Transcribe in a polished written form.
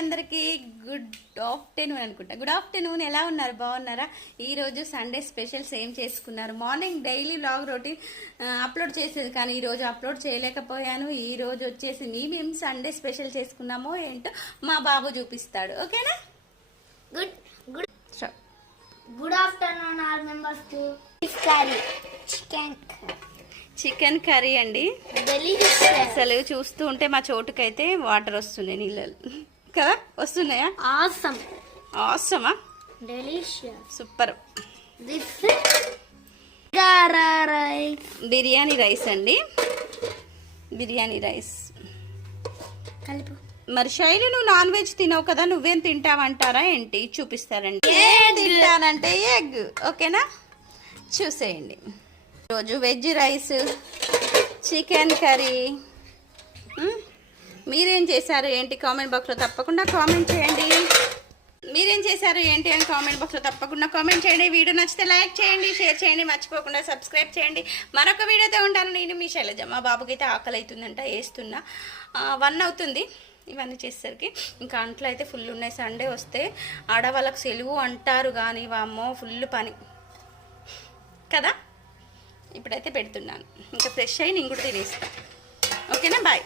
అందరికీ good afternoon అనుకుంటా. Good afternoon. ఎలా ఉన్నారు? బాగున్నారా? ఈరోజు సండే స్పెషల్స్ ఏం చేసుకున్నారు? Morning daily vlog routine upload చేసేది, కానీ ఈరోజు అప్లోడ్ చేయలేకపోయాను. ఈరోజు వచ్చేసి మేము సండే స్పెషల్ చేసుకున్నామో ఏంటో మా బాబు చూపిస్తాడు. ఓకేనా? Good good good afternoon all members to curry chicken curry అండి. అసలు చూస్తూ ఉంటే మా చోటుకైతే వాటర్ వస్తున్నాయి, నీళ్ళు కదా వస్తున్నాయా? ఆసమ్ ఆసమా, delicious, super. This rice, biryani rice అండి, బిర్యానీ రైస్ కలిపు. మరి శైలి, నువ్వు నాన్ వెజ్ తినవు కదా, నువ్వేం తింటావంటారా ఏంటి? చూపిస్తారండి. తింటానంటే ఎగ్. ఓకేనా? చూసేయండి. రోజు వెజ్ రైస్, చికెన్ కర్రీ. మీరేం చేశారు ఏంటి కామెంట్ బాక్స్లో తప్పకుండా కామెంట్ చేయండి. మీరేం చేశారు ఏంటి అని కామెంట్ బాక్స్లో తప్పకుండా కామెంట్ చేయండి. వీడియో నచ్చితే లైక్ చేయండి, షేర్ చేయండి, మర్చిపోకుండా సబ్స్క్రైబ్ చేయండి. మరొక వీడియోతో ఉంటాను. నేను మీ శైలజ. మా బాబుకి అయితే ఆకలి అవుతుందంట, వేస్తున్నా. 1 అవుతుంది ఇవన్నీ చేసేసరికి. ఇంకా అంట్లో అయితే ఫుల్ ఉన్నాయి. సండే వస్తే ఆడవాళ్ళకు సెలవు అంటారు, కానీ వామ్మో ఫుల్ పని కదా. ఇప్పుడైతే పెడుతున్నాను. ఇంకా ఫ్రెష్ అయ్యి నేను కూడా తినేస్తాను. ఓకేనా? బాయ్.